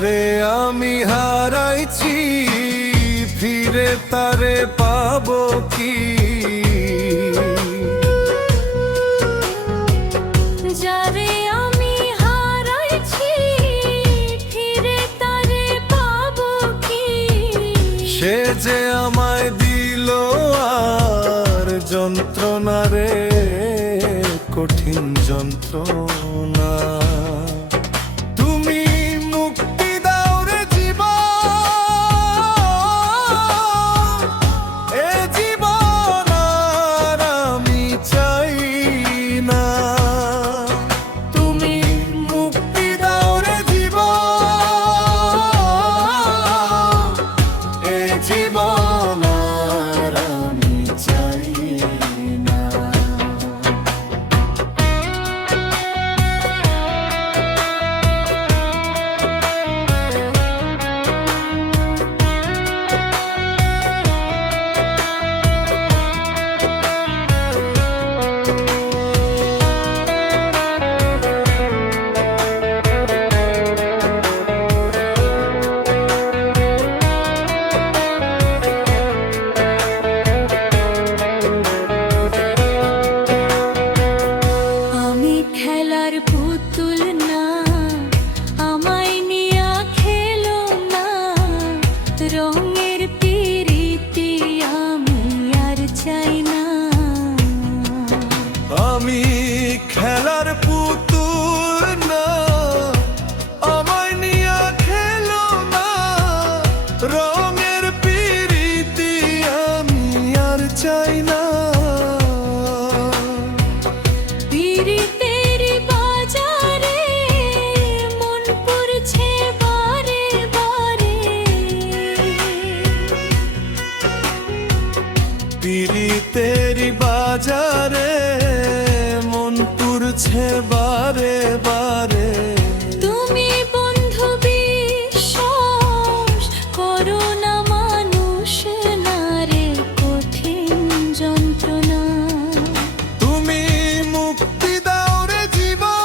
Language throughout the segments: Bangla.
যারে আমি হারাইছি ফিরে তারে পাবো কি? যারে আমি হারাইছি ফিরে তারে পাবো কি? সে যে আমায় দিল আর যন্ত্রণা রে, কঠিন যন্ত্রণা। তুমি মুক্তি দাও রে জীবন, এ জীবন আর আমি চাই না। তুমি মুক্তি দাও রে জীবন, এ জীবন আর আমি চাই না। আমি খেলার পুতুল না, আমায় নিয়া খেলো না। রঙের পিরিতি আমি আর চাই না। আমি খেলার পুতুল না, আমায় নিয়া খেলো না। রঙের পিরিতি আমি আর চাই না। পিরিতের বাজারে মন পড়ছে বারে বারে। পিরিতের বাজারে মন পুরছে বারে বারে। তুমি বন্ধু বিশ্বাস করো না, মানুষ না রে কঠিন যন্ত্রণা। তুমি মুক্তি দাও রে জীবন,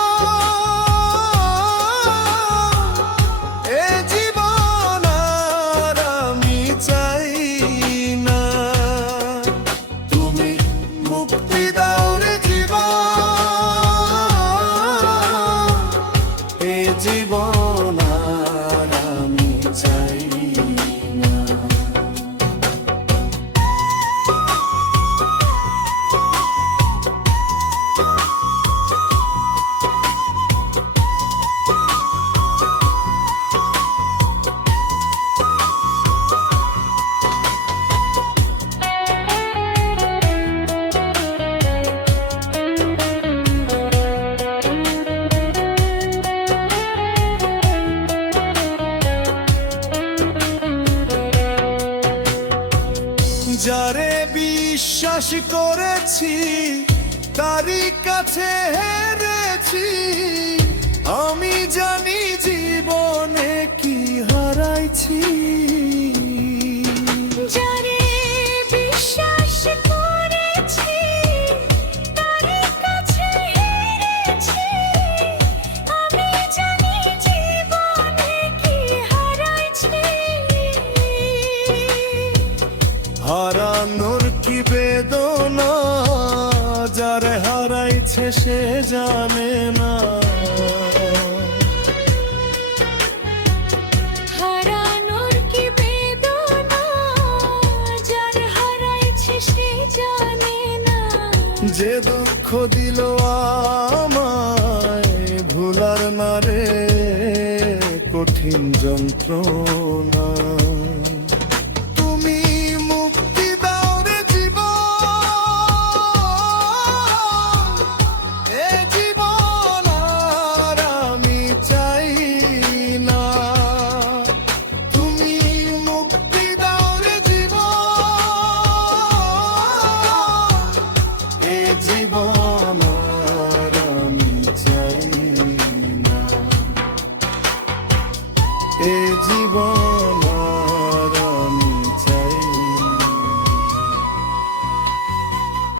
এ জীবন আর আমি চাই না। তুমি মুক্তি দাও রে জীবন, এ জীবন আর আমি চাই না। যারে বিশ্বাস করেছি তারই কাছে হেরেছি। আমি জানি জীবনে কি হারাইছি। যারে বিশ্বাস করেছি তারই কাছে হেরেছি। আমি জানি জীবনে কি হারাইছি। হারানোর কি বেদনা, যারে হারাইছে সে জানে না। হারানোর কি বেদনা, যার হারাইছে সে জানে না। যে দুঃখ দিল আমায় ভুলার না রে, কঠিন যন্ত্রণা।